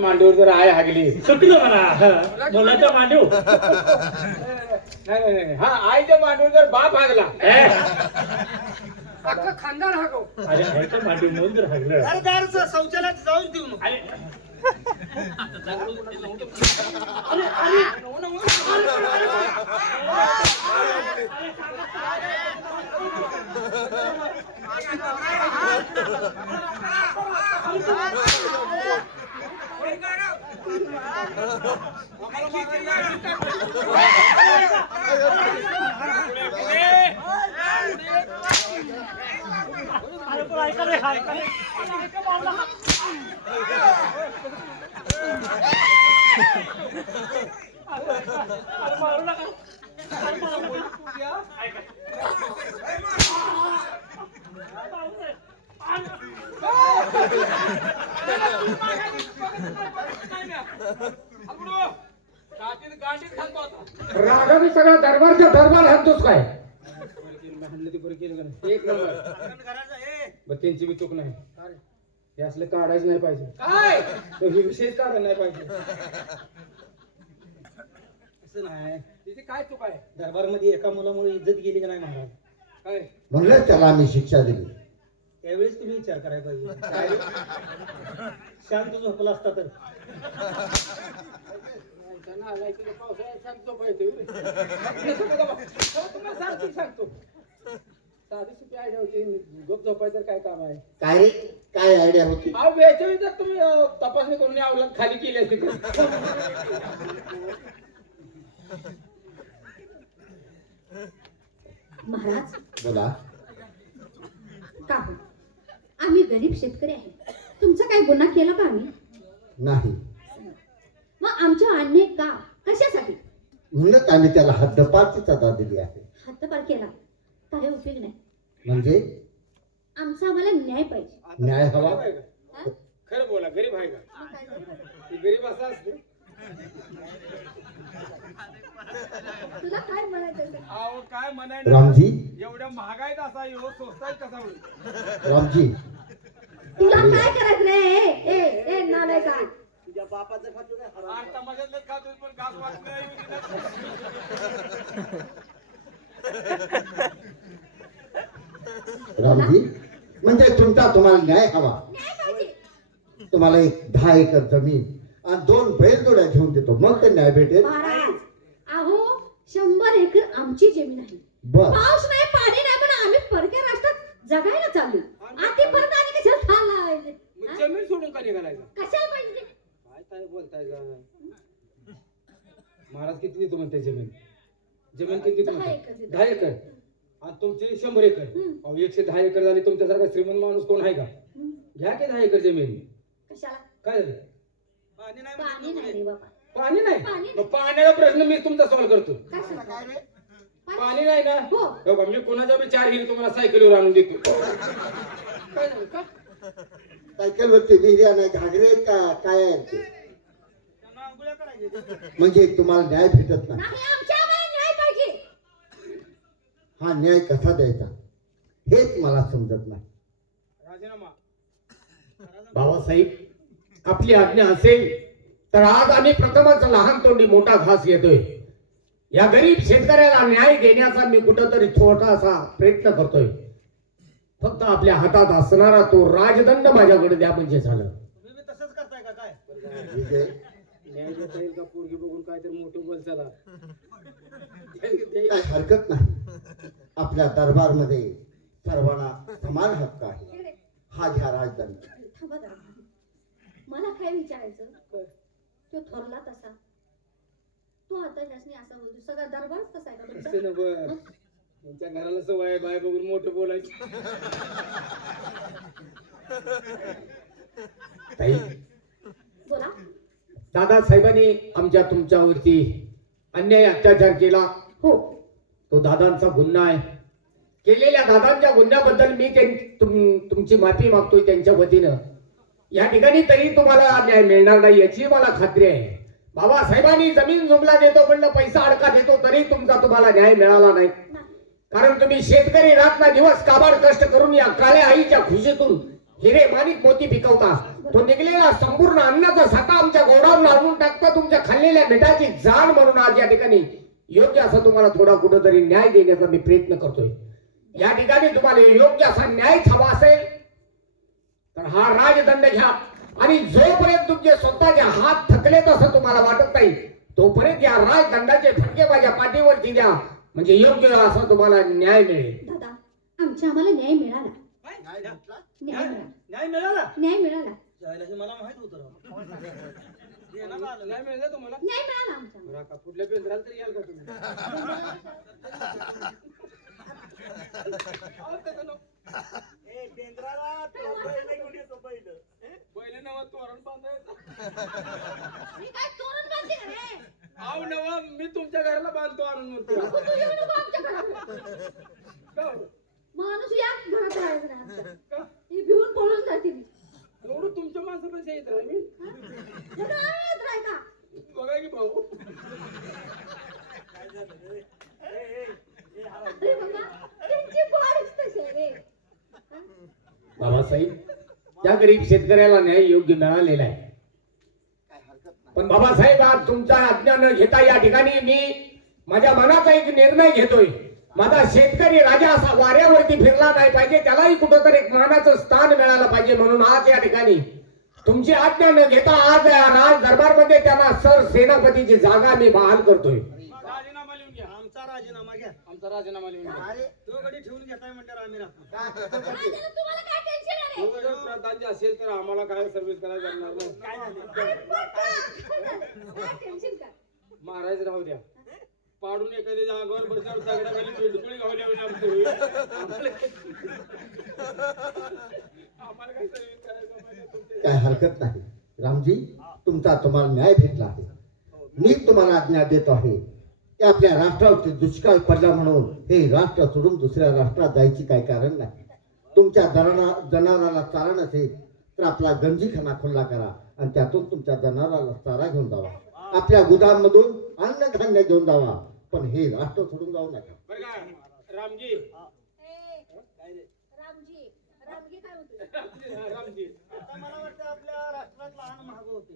मांडीवर जर आहे हागली चुकलं म्हणा मुलाच्या मांडीव नाही हा आईच्या मांडीवर जर बाप हागला अख्खा खानदार हागो. अरे ह्याच्या मांडीव म्हणून जर हागलं अरे दारूचं शौचालयात जाऊन देऊ नको. अरे रागाने सगळा दरबारच्या दरबार हाणतोस काय एक नंबर बरं त्यांची बी चूक नाही हे असलं काढायचं नाही पाहिजे काय तो हे विशेष काढायला नाही पाहिजे असं नाही तिथे काय चूक आहे. दरबारमध्ये एका मुलामुळे इज्जत गेली की नाही महाराज? काय म्हणलं त्याला आम्ही शिक्षा दिली. त्यावेळेस तुम्ही विचार करायला पाहिजे. शांत झोपला असता तर त्यांना आलायचं तर पावसाळ्यात सांगतो पाहिजे तुम्हाला सांगतो साधी सुपी आयडिया होती गप झोपायचं काय काम आहे. काय रे काय आयडिया होती? अहो वेळच्या जर तुम्ही तपासणी करून अवलंब खाली केली असती तर. महाराज बोला. का हो? आम्ही गरीब शेतकरी आहे. तुमचा काय गुन्हा केला का आम्ही? नाही मग आमच्या अन्याय का कशासाठी? म्हणूनच आम्ही त्याला हद्दपारची सजा दिली आहे. हद्दपार केला काही उपयोग नाही. म्हणजे आमचा आम्हाला न्याय पाहिजे. न्याय हवा. हा? खरं बोला गरीब आहे का मग काय झालं? ती गरीब असा असते तुला काय म्हणायचं? अहो काय म्हणायला रामजी एवढ्या महागाईत असा एवढं स्वस्ताईत कसा होईल. रामजी तुला काय करायचं रे? ए नालायका. तुझ्या बापाचं खातो काय हराम? आज तमाशातलं खातोय पण घास वाटत नाही. रामजी म्हणजे तुम्हाला न्याय हवा. न्याय पाहिजे. तुम्हाला एक 10 एकर जमीन आणि 2 बैलजोड्या घेऊन देतो मग ते न्याय भेटेल. महाराज अहो 100 एकर आमची जमीन आहे. बर पाऊस नाही पाणी नाही पण आम्ही परक्या राष्ट्रात जगायला चाललो. आधी परत आणि कशाला चाललाय? मग जमीन सोडून का निघालायचं कशाला पाहिजे? काय बोलताय का महाराज किती देतो म्हणते जमीन जमीन किती देतो 10 म्हणताय? एकर देतो. 10 एकर आणि तुमची 100 एकर अहो 110 एकर झाली. तुमच्यासारखा श्रीमंत माणूस कोण आहे का? घ्या की 10 एकर जमीन. कशाला? काय झालं पाणी नाही पाणी नाही रे बाबा. पाणी नाही पाणी मग पाण्याचा प्रश्न मी तुमचा सॉल्व्ह करतो. काय सांगता? पाणी नाही ना हो. हो का? मी कोणाच्या बी 4 हिरी तुम्हाला सायकलीवर आणून देतो. काय झालं का सायकलवरती विहिर्या नाही घागरे आहेत का काय आहे ते? त्यांना आंघोळ्या करायच्या. म्हणजे तुम्हाला न्याय भेटत नाही. नाही आमच्या आम्हाला न्याय पाहिजे. हा न्याय कसा द्यायचा हेच मला समजत नाही. राजीनामा बाबासाहेब आपली आज्ञा असेल तर आज आम्ही प्रथमच लहान तोंडी मोठा घास येतोय. या गरीब शेतकऱ्याला न्याय देण्याचा मी कुठंतरी छोटासा प्रयत्न करतोय. फक्त आपल्या हातात असणारा तो राजदंड माझ्याकडे द्या म्हणजे झालं. तुम्ही बी तसंच करताय का काय? विजय न्याय देता येईल का? पोरगी बघून काय तर मोठं बोल चला. काय हरकत नाही. आपल्या दरबारमध्ये सर्वांना समान हक्क आहे. इकडे हा घ्या राजदंड. थांबा जरा. मला काय विचारायचं? तो थोरला तसा तो आता त्यासनी असा बोलतो सगळा दरबारच तसा आहे का तुमचा? असं नव्ह. त्यांच्या घराला सवय आहे बाय बघून मोठं बोलायचं. ताई बोला. दादासाहेबांनी आमच्या तुमच्यावरती अन्याय अत्याचार केला. हो तो दादांचा गुन्हा आहे. केलेल्या दादांच्या गुन्ह्याबद्दल मी तुमची माफी मागतोय त्यांच्या वतीनं. या ठिकाणी तरी तुम्हाला न्याय मिळणार नाही याची मला खात्री आहे. बाबासाहेबांनी जमीन जुमला देतो म्हणलं पैसा अडका देतो तरी तुम्हाला न्याय मिळाला नाही. कारण तुम्ही शेतकरी रात्र दिवस काबाड कष्ट करून या काळ्या आईच्या खुशीतून हिरे माणिक मोती पिकवता. तो निघलेला संपूर्ण अन्नाचा साठा आमच्या तुमच्या खाल्लेल्या मिठाची जाण म्हणून आज या ठिकाणी योग्य असा तुम्हाला थोडा कुठंतरी न्याय देण्याचा मी प्रयत्न करतोय. या ठिकाणी तुम्हाला योग्य असा न्याय हवा असेल तर हा राजदंड घ्या आणि जोपर्यंत तुमचे स्वतःचे हात थकलेत असं तुम्हाला वाटत नाही तोपर्यंत या राजदंडाचे फटके माझ्या पाठीवरती द्या, म्हणजे योग्य असा तुम्हाला न्याय मिळेल. दादा आम्हाला न्याय मिळाला. न्याय भेटला? न्याय मिळाला. न्याय मिळाला? न्याय मिळाला. जायला हे मला माहित होतं राव. देण्याला आलं. नाही मिळलं तुम्हाला न्याय मिळाला आमच्या. बरं, का पुढल्या बेंद्राला तरी याल का तुम्ही अहो, तसं नको. ए, बेंद्राला तो बैल घेऊन येतो बैल. बैल नवा तोरण बांधायचं मी काय तोरण बांधते का रे? आव नवा मी तुमच्या घराला बांधतो आणून म्हणतो नको तू येऊ नको आमच्या घरात. का हो? माणूस या घरात राहायचं नाही आमच्या. ही भिवून पळून जाते मी. एवढं तुमच्या माणसापेक्षा येत आहे मी एवढं आम्ही येत राहाय का? बघा की भाऊ अरे बाबा, त्यांची वाढच तशी आहे रे. बाबासाहेब त्या गरीब शेतकऱ्याला न्याय योग्य मिळालेला आहे. पण बाबासाहेब आज तुमचा आज्ञा न घेता या ठिकाणी मी माझ्या मनाचा एक निर्णय घेतोय. माझा शेतकरी राजा असा वाऱ्यावरती फिरला नाही पाहिजे, त्यालाही कुठंतरी एक मानाचं स्थान मिळालं पाहिजे. म्हणून आज या ठिकाणी तुमची आज्ञा न घेता आज राज दरबारमध्ये त्यांना सर सेनापतीची जागा मी बहाल करतोय. राजीनामा लिहून घ्या. आमचा राजीनामा घ्या. आमचा राजीनामा लिहून घ्या. अरे तो गडी ठेवून घेताय म्हणल्यावर आम्ही राहतो. राजाला तुम्हाला काय टेन्शन आहे रे? तो जर प्रधानजी असेल तर आम्हाला काय सर्व्हिस करायला जमणार नाही. काय झालं? अरे पोटा! काय टेन्शन काय? मारायचं राहू द्या. पाडून एखाद्या जागेवर बसल्यावर दगडाखाली बेडकुळी गावल्या आम्हाला काय सर्व्हिस करायचं पाहिजे तुमच्या काय हरकत नाही रामजी, तुमचा तुम्हाला न्याय भेटला आहे. मी तुम्हाला आज्ञा देतो आहे की आपल्या राष्ट्रावरती दुष्काळ पडला म्हणून हे राष्ट्र सोडून दुसऱ्या राष्ट्रात जायची काही कारण नाही. तुमच्या जनावराला चारा नसेल तर आपला गंजीखाना खुल्ला करा आणि त्यातून तुमच्या जनावराला चारा घेऊन जावा. आपल्या गुदाममधून अन्नधान्य घेऊन जावा, पण हे राष्ट्र सोडून जाऊ नका. बरं का रामजी ए, रामजी रामजी काय म्हणतो? रामजी आता मला वाटतं आपल्या राष्ट्रात लहान महाग होते.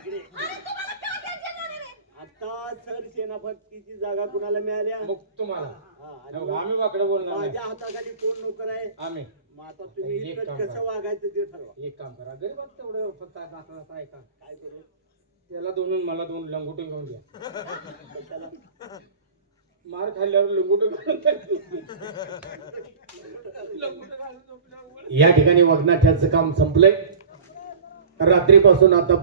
अरे तुम्हाला काय टेन्शन आहे रे? आता सर सेनापतीची जागा कुणाला मिळाल्या? मग तुम्हाला हा, आणि हो, आम्ही वाकडं बोलणार नाही. माझ्या हाताखाली कोण नोकर आहे? आम्ही मग आता तुम्ही एक इतकं काम कसं करा. वागायचं ते ठरवा. एक काम करा, गरीबात तेवढं फक्त नाता ऐका. काय करू? त्याला दोन मला दोन लंगोटे घेऊन द्या. त्याला मार खाल्ल्यावर लंगोटे या ठिकाणी वगनाट्याचं काम संपलंय. रात्रीपासून आता